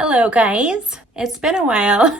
Hello guys, it's been a while,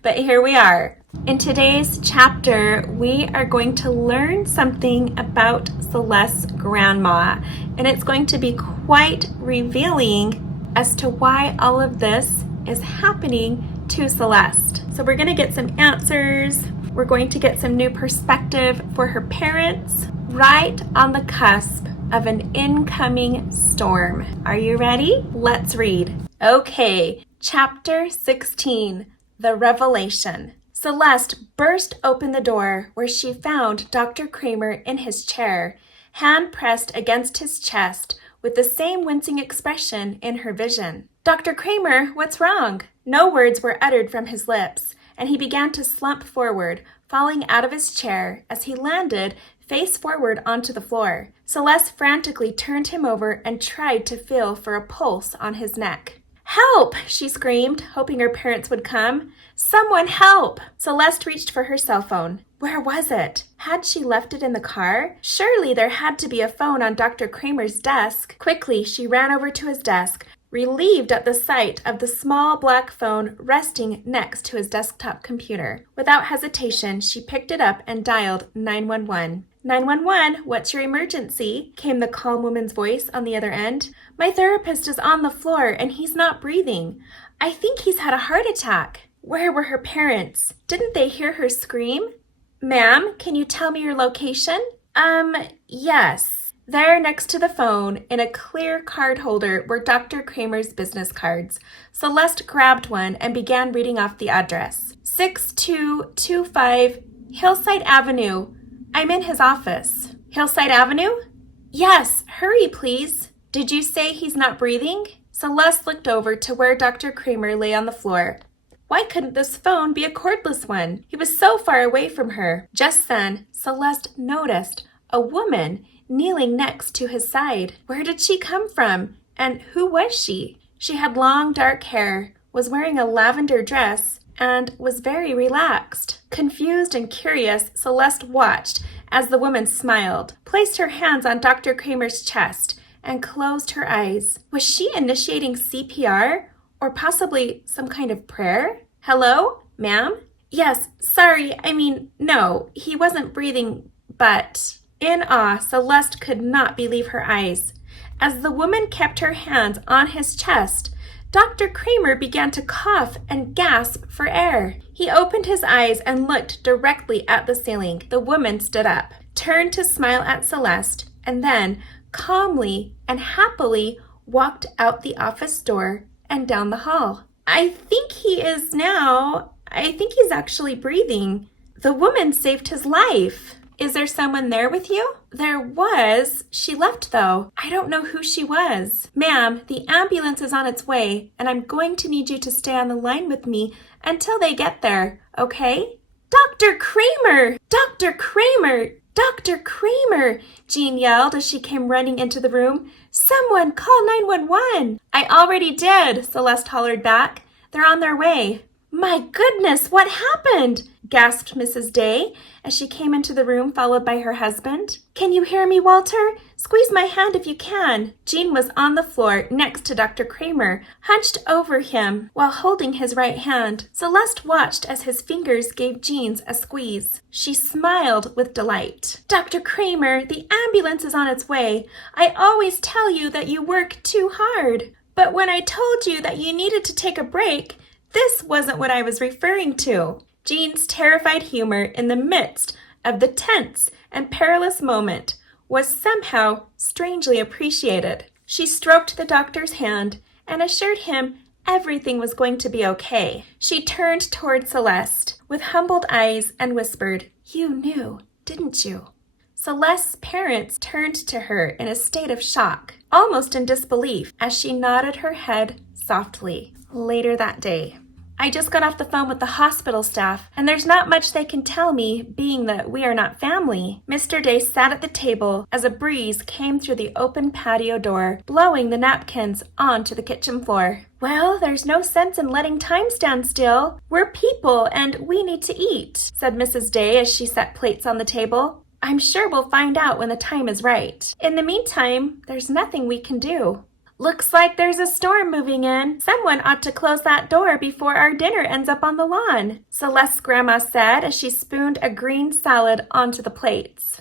but here we are. In today's chapter, we are going to learn something about Celeste's grandma, and it's going to be quite revealing as to why all of this is happening to Celeste. So we're going to get some answers, we're going to get some new perspective for her parents, right on the cusp of an incoming storm. Are you ready? Let's read. Okay, chapter 16, The Revelation. Celeste burst open the door where she found Dr. Kramer in his chair, hand pressed against his chest with the same wincing expression in her vision. Dr. Kramer, what's wrong? No words were uttered from his lips, and he began to slump forward, falling out of his chair as he landed face forward onto the floor. Celeste frantically turned him over and tried to feel for a pulse on his neck. "Help!" she screamed, hoping her parents would come. "Someone help!" Celeste reached for her cell phone. Where was it? Had she left it in the car? Surely there had to be a phone on Dr. Kramer's desk. Quickly, she ran over to his desk, relieved at the sight of the small black phone resting next to his desktop computer. Without hesitation, she picked it up and dialed 911. 911, what's your emergency? Came the calm woman's voice on the other end. My therapist is on the floor and he's not breathing. I think he's had a heart attack. Where were her parents? Didn't they hear her scream? Ma'am, can you tell me your location? Yes. There next to the phone, in a clear card holder, were Dr. Kramer's business cards. Celeste grabbed one and began reading off the address. 6225 Hillside Avenue. I'm in his office. Hillside Avenue? Yes, hurry please. Did you say he's not breathing? Celeste looked over to where Dr. Kramer lay on the floor. Why couldn't this phone be a cordless one? He was so far away from her. Just then, Celeste noticed a woman kneeling next to his side. Where did she come from? And who was she? She had long dark hair, was wearing a lavender dress, and was very relaxed. Confused and curious, Celeste watched as the woman smiled, placed her hands on Dr. Kramer's chest, and closed her eyes. Was she initiating CPR? Or possibly some kind of prayer? Hello, ma'am? Yes, sorry, no, he wasn't breathing, but... In awe, Celeste could not believe her eyes. As the woman kept her hands on his chest, Dr. Kramer began to cough and gasp for air. He opened his eyes and looked directly at the ceiling. The woman stood up, turned to smile at Celeste, and then calmly and happily walked out the office door and down the hall. I think he's actually breathing. The woman saved his life. Is there someone there with you? There was. She left though. I don't know who she was. Ma'am, the ambulance is on its way, and I'm going to need you to stay on the line with me until they get there, okay? Dr. Kramer! Dr. Kramer! Dr. Kramer! Jean yelled as she came running into the room. Someone call 911! I already did, Celeste hollered back. They're on their way. My goodness, what happened? Gasped Mrs. Day as she came into the room followed by her husband. Can you hear me, Walter? Squeeze my hand if you can. Jean was on the floor next to Dr. Kramer, hunched over him while holding his right hand. Celeste watched as his fingers gave Jean's a squeeze. She smiled with delight. Dr. Kramer, the ambulance is on its way. I always tell you that you work too hard. But when I told you that you needed to take a break, this wasn't what I was referring to. Jean's terrified humor in the midst of the tense and perilous moment was somehow strangely appreciated. She stroked the doctor's hand and assured him everything was going to be okay. She turned toward Celeste with humbled eyes and whispered, "You knew, didn't you?" Celeste's parents turned to her in a state of shock, almost in disbelief, as she nodded her head softly. Later that day. I just got off the phone with the hospital staff, and there's not much they can tell me, being that we are not family. Mr. Day sat at the table as a breeze came through the open patio door, blowing the napkins onto the kitchen floor. Well, there's no sense in letting time stand still. We're people, and we need to eat, said Mrs. Day as she set plates on the table. I'm sure we'll find out when the time is right. In the meantime, there's nothing we can do. Looks like there's a storm moving in. Someone ought to close that door before our dinner ends up on the lawn, Celeste's grandma said as she spooned a green salad onto the plates.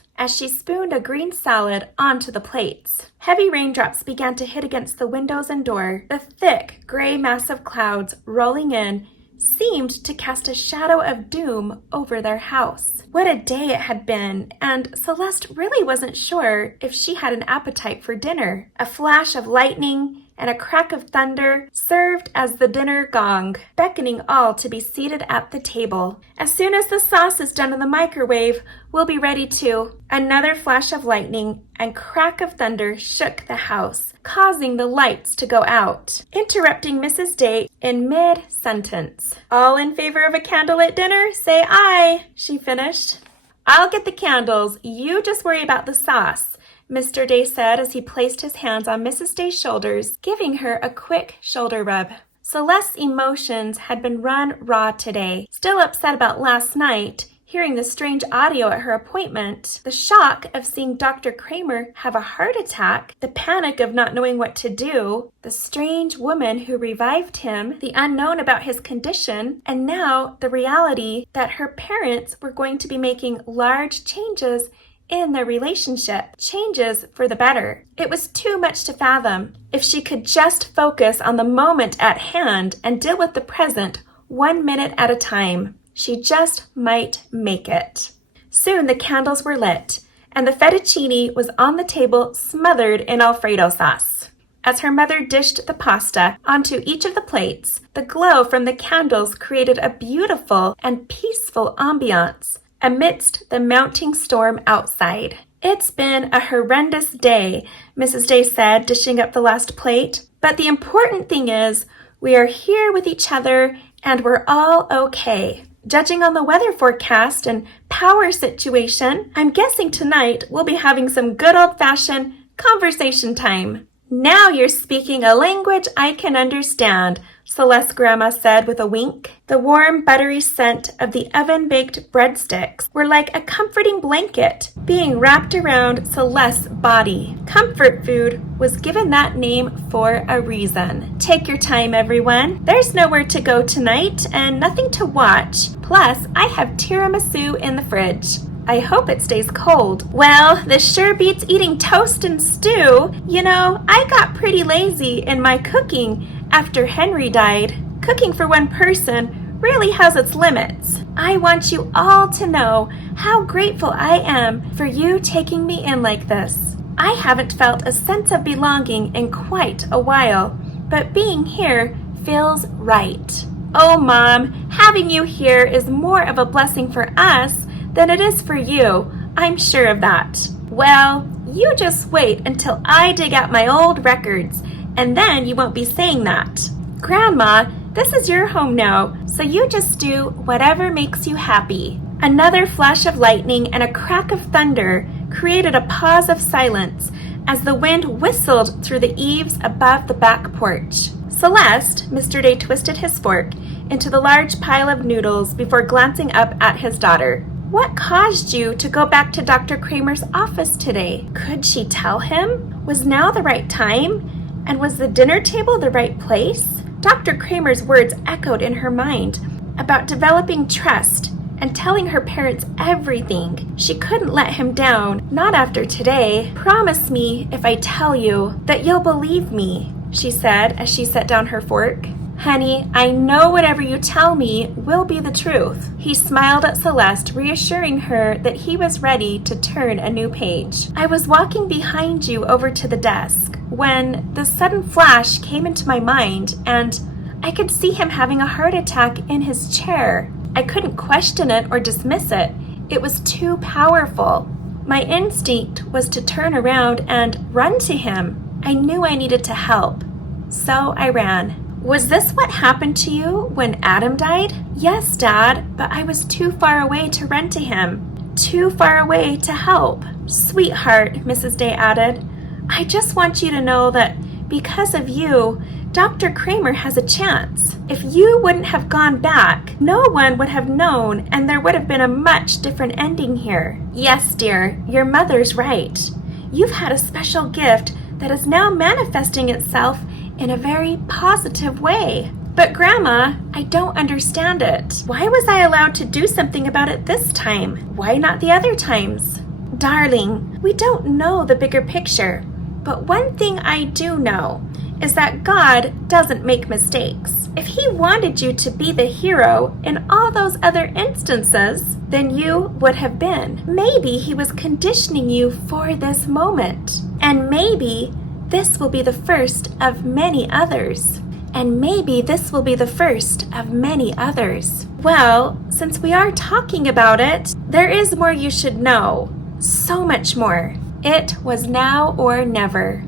Heavy raindrops began to hit against the windows and door. The thick, gray mass of clouds rolling in seemed to cast a shadow of doom over their house. What a day it had been, and Celeste really wasn't sure if she had an appetite for dinner. A flash of lightning and a crack of thunder served as the dinner gong, beckoning all to be seated at the table. As soon as the sauce is done in the microwave, we'll be ready too. Another flash of lightning and crack of thunder shook the house, causing the lights to go out, interrupting Mrs. Day in mid-sentence. All in favor of a candlelit dinner, say aye, she finished. I'll get the candles, you just worry about the sauce, Mr. Day said as he placed his hands on Mrs. Day's shoulders, giving her a quick shoulder rub. Celeste's emotions had been run raw today. Still upset about last night, hearing the strange audio at her appointment, the shock of seeing Dr. Kramer have a heart attack, the panic of not knowing what to do, the strange woman who revived him, the unknown about his condition, and now the reality that her parents were going to be making large changes in their relationship, changes for the better. It was too much to fathom. If she could just focus on the moment at hand and deal with the present 1 minute at a time, she just might make it. Soon the candles were lit, and the fettuccine was on the table smothered in Alfredo sauce. As her mother dished the pasta onto each of the plates, the glow from the candles created a beautiful and peaceful ambiance amidst the mounting storm outside. It's been a horrendous day, Mrs. Day said, dishing up the last plate. But the important thing is we are here with each other and we're all okay. Judging on the weather forecast and power situation, I'm guessing tonight we'll be having some good old-fashioned conversation time. Now you're speaking a language I can understand, Celeste's grandma said with a wink. The warm, buttery scent of the oven-baked breadsticks were like a comforting blanket being wrapped around Celeste's body. Comfort food was given that name for a reason. Take your time, everyone. There's nowhere to go tonight and nothing to watch. Plus, I have tiramisu in the fridge. I hope it stays cold. Well, this sure beats eating toast and stew. You know, I got pretty lazy in my cooking after Henry died. Cooking for one person really has its limits. I want you all to know how grateful I am for you taking me in like this. I haven't felt a sense of belonging in quite a while, but being here feels right. Oh, Mom, having you here is more of a blessing for us than it is for you. I'm sure of that. Well, you just wait until I dig out my old records, and then you won't be saying that. Grandma, this is your home now, so you just do whatever makes you happy. Another flash of lightning and a crack of thunder created a pause of silence as the wind whistled through the eaves above the back porch. Celeste, Mr. Day twisted his fork into the large pile of noodles before glancing up at his daughter. What caused you to go back to Dr. Kramer's office today? Could she tell him? Was now the right time? And was the dinner table the right place? Dr. Kramer's words echoed in her mind about developing trust and telling her parents everything. She couldn't let him down, not after today. Promise me, if I tell you, that you'll believe me, she said as she set down her fork. Honey, I know whatever you tell me will be the truth. He smiled at Celeste, reassuring her that he was ready to turn a new page. I was walking behind you over to the desk when the sudden flash came into my mind, and I could see him having a heart attack in his chair. I couldn't question it or dismiss it. It was too powerful. My instinct was to turn around and run to him. I knew I needed to help, so I ran. Was this what happened to you when Adam died? Yes, Dad, but I was too far away to run to him. Too far away to help. Sweetheart, Mrs. Day added, I just want you to know that because of you, Dr. Kramer has a chance. If you wouldn't have gone back, no one would have known, and there would have been a much different ending here. Yes, dear, your mother's right. You've had a special gift that is now manifesting itself in a very positive way. But Grandma, I don't understand it. Why was I allowed to do something about it this time? Why not the other times? Darling, we don't know the bigger picture, but one thing I do know is that God doesn't make mistakes. If He wanted you to be the hero in all those other instances, then you would have been. Maybe He was conditioning you for this moment, and maybe this will be the first of many others. And maybe this will be the first of many others. Well, since we are talking about it, there is more you should know. So much more. It was now or never.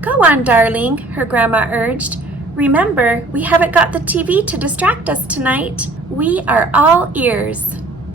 Go on, darling, her grandma urged. Remember, we haven't got the TV to distract us tonight. We are all ears.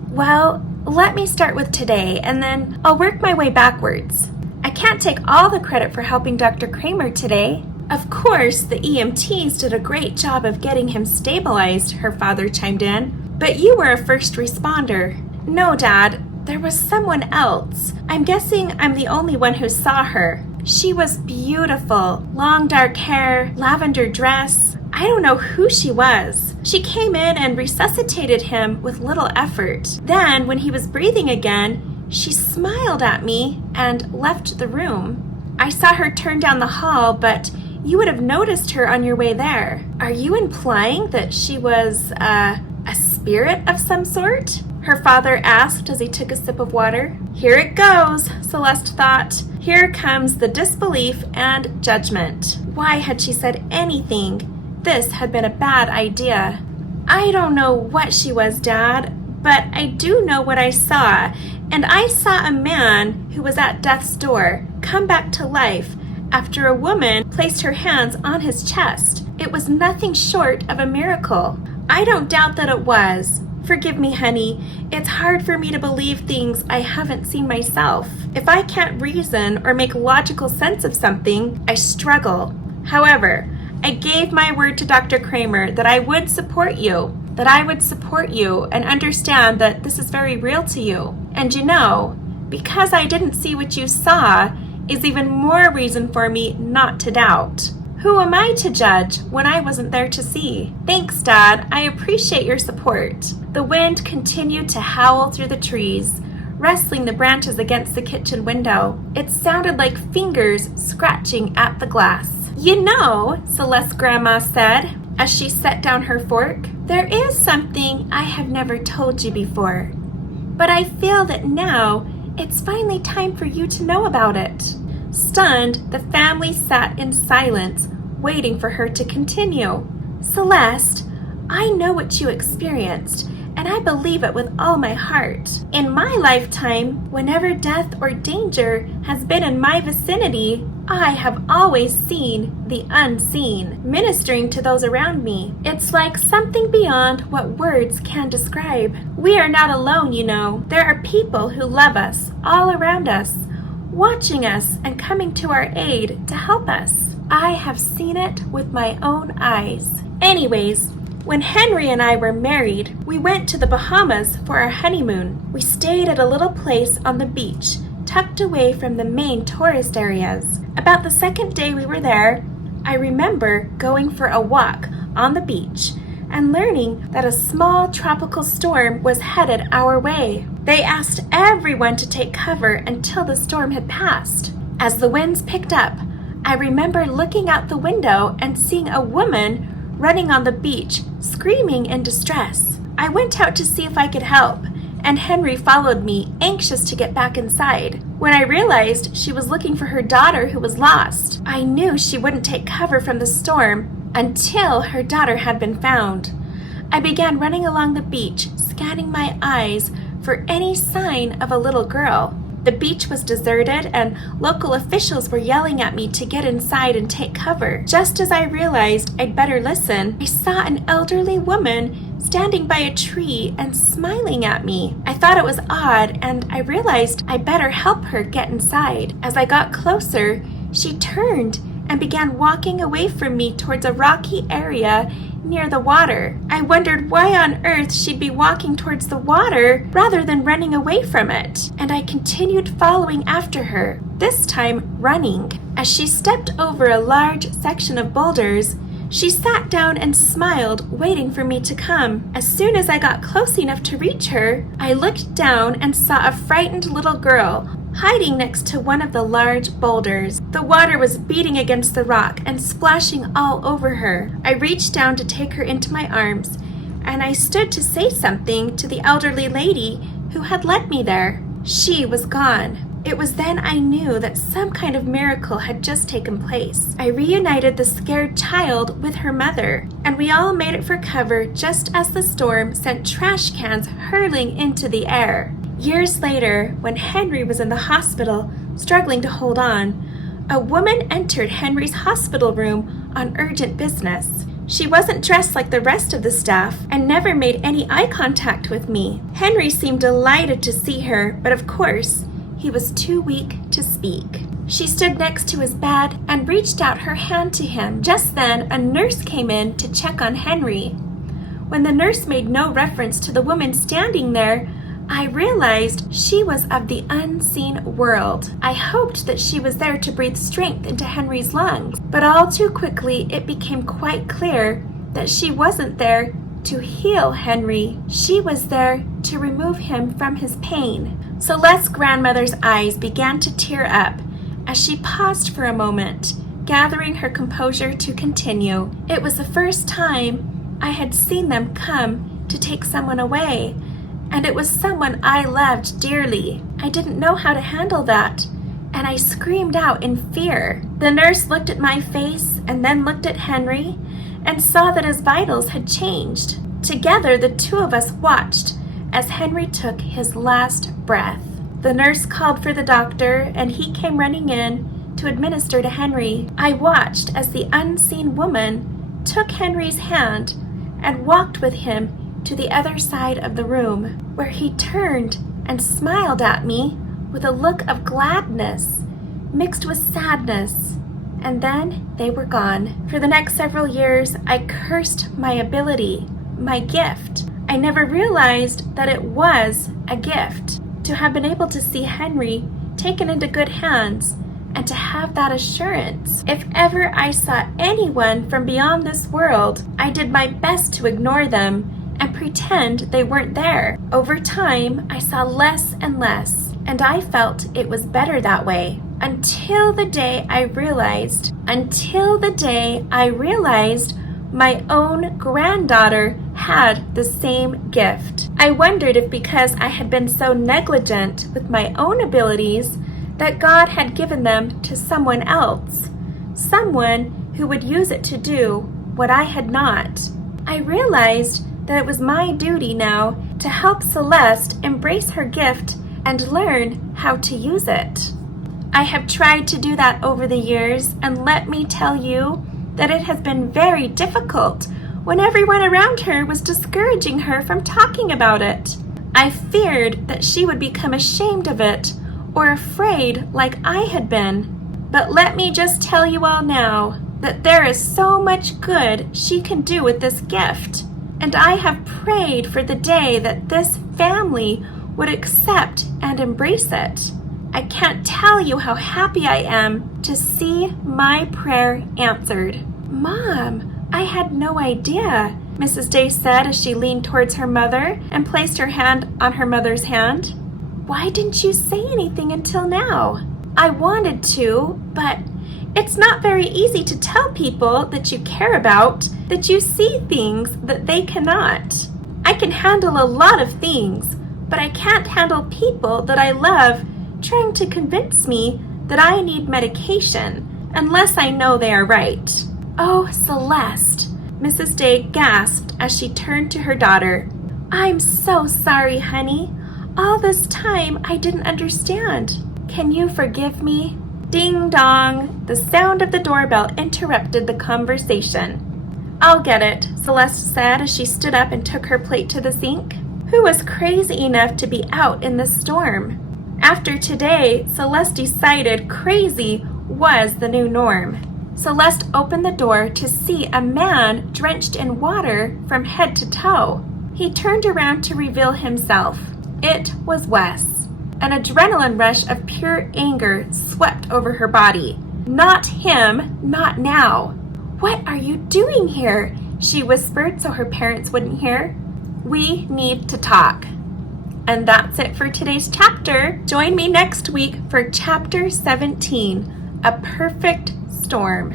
Well, let me start with today, and then I'll work my way backwards. I can't take all the credit for helping Dr. Kramer today. Of course, the EMTs did a great job of getting him stabilized, her father chimed in. But you were a first responder. No, Dad, there was someone else. I'm guessing I'm the only one who saw her. She was beautiful. Long dark hair, lavender dress. I don't know who she was. She came in and resuscitated him with little effort. Then, when he was breathing again, she smiled at me and left the room. I saw her turn down the hall, but you would have noticed her on your way there. Are you implying that she was, a spirit of some sort? Her father asked as he took a sip of water. Here it goes, Celeste thought. Here comes the disbelief and judgment. Why had she said anything? This had been a bad idea. I don't know what she was, Dad, but I do know what I saw. And I saw a man who was at death's door come back to life after a woman placed her hands on his chest. It was nothing short of a miracle. I don't doubt that it was. Forgive me, honey. It's hard for me to believe things I haven't seen myself. If I can't reason or make logical sense of something, I struggle. However, I gave my word to Dr. Kramer that I would support you, and understand that this is very real to you. And you know, because I didn't see what you saw, is even more reason for me not to doubt. Who am I to judge when I wasn't there to see? Thanks, Dad. I appreciate your support. The wind continued to howl through the trees, wrestling the branches against the kitchen window. It sounded like fingers scratching at the glass. You know, Celeste's grandma said, as she set down her fork, there is something I have never told you before. But I feel that now it's finally time for you to know about it. Stunned, the family sat in silence, waiting for her to continue. Celeste, I know what you experienced, and I believe it with all my heart. In my lifetime, whenever death or danger has been in my vicinity, I have always seen the unseen, ministering to those around me. It's like something beyond what words can describe. We are not alone, you know. There are people who love us all around us, watching us and coming to our aid to help us. I have seen it with my own eyes. Anyways, when Henry and I were married, we went to the Bahamas for our honeymoon. We stayed at a little place on the beach, tucked away from the main tourist areas. About the second day we were there, I remember going for a walk on the beach and learning that a small tropical storm was headed our way. They asked everyone to take cover until the storm had passed. As the winds picked up, I remember looking out the window and seeing a woman running on the beach, screaming in distress. I went out to see if I could help, and Henry followed me, anxious to get back inside. When I realized she was looking for her daughter who was lost, I knew she wouldn't take cover from the storm until her daughter had been found. I began running along the beach, scanning my eyes for any sign of a little girl. The beach was deserted and local officials were yelling at me to get inside and take cover. Just as I realized I'd better listen, I saw an elderly woman standing by a tree and smiling at me. I thought it was odd and I realized I better help her get inside. As I got closer, she turned and began walking away from me towards a rocky area near the water. I wondered why on earth she'd be walking towards the water rather than running away from it, and I continued following after her, this time running. As she stepped over a large section of boulders, she sat down and smiled, waiting for me to come. As soon as I got close enough to reach her, I looked down and saw a frightened little girl hiding next to one of the large boulders. The water was beating against the rock and splashing all over her. I reached down to take her into my arms, and I stood to say something to the elderly lady who had led me there. She was gone. It was then I knew that some kind of miracle had just taken place. I reunited the scared child with her mother, and we all made it for cover just as the storm sent trash cans hurling into the air. Years later, when Henry was in the hospital, struggling to hold on, a woman entered Henry's hospital room on urgent business. She wasn't dressed like the rest of the staff and never made any eye contact with me. Henry seemed delighted to see her, but of course, he was too weak to speak. She stood next to his bed and reached out her hand to him. Just then, a nurse came in to check on Henry. When the nurse made no reference to the woman standing there, I realized she was of the unseen world. I hoped that she was there to breathe strength into Henry's lungs, but all too quickly it became quite clear that she wasn't there to heal Henry. She was there to remove him from his pain. Celeste's grandmother's eyes began to tear up as she paused for a moment, gathering her composure to continue. It was the first time I had seen them come to take someone away, and it was someone I loved dearly. I didn't know how to handle that, and I screamed out in fear. The nurse looked at my face and then looked at Henry and saw that his vitals had changed. Together, the two of us watched as Henry took his last breath. The nurse called for the doctor, and he came running in to administer to Henry. I watched as the unseen woman took Henry's hand and walked with him to the other side of the room, where he turned and smiled at me with a look of gladness mixed with sadness, and then they were gone. For the next several years, I cursed my ability, my gift. I never realized that it was a gift to have been able to see Henry taken into good hands and to have that assurance. If ever I saw anyone from beyond this world, I did my best to ignore them and pretend they weren't there. Over time, I saw less and less, and I felt it was better that way. Until the day I realized my own granddaughter had the same gift. I wondered if because I had been so negligent with my own abilities that God had given them to someone else, someone who would use it to do what I had not. I realized that it was my duty now to help Celeste embrace her gift and learn how to use it. I have tried to do that over the years, and let me tell you that it has been very difficult when everyone around her was discouraging her from talking about it. I feared that she would become ashamed of it or afraid like I had been. But let me just tell you all now that there is so much good she can do with this gift. And I have prayed for the day that this family would accept and embrace it. I can't tell you how happy I am to see my prayer answered. Mom, I had no idea, Mrs. Day said as she leaned towards her mother and placed her hand on her mother's hand. Why didn't you say anything until now? I wanted to, but it's not very easy to tell people that you care about that you see things that they cannot. I can handle a lot of things, but I can't handle people that I love trying to convince me that I need medication unless I know they are right. Oh, Celeste, Mrs. Day gasped as she turned to her daughter. I'm so sorry, honey. All this time I didn't understand. Can you forgive me? Ding dong! The sound of the doorbell interrupted the conversation. I'll get it, Celeste said as she stood up and took her plate to the sink. Who was crazy enough to be out in the storm? After today, Celeste decided crazy was the new norm. Celeste opened the door to see a man drenched in water from head to toe. He turned around to reveal himself. It was Wes. An adrenaline rush of pure anger swept over her body. Not him, not now. "What are you doing here?" she whispered so her parents wouldn't hear. "We need to talk." And that's it for today's chapter. Join me next week for chapter 17, A Perfect Storm.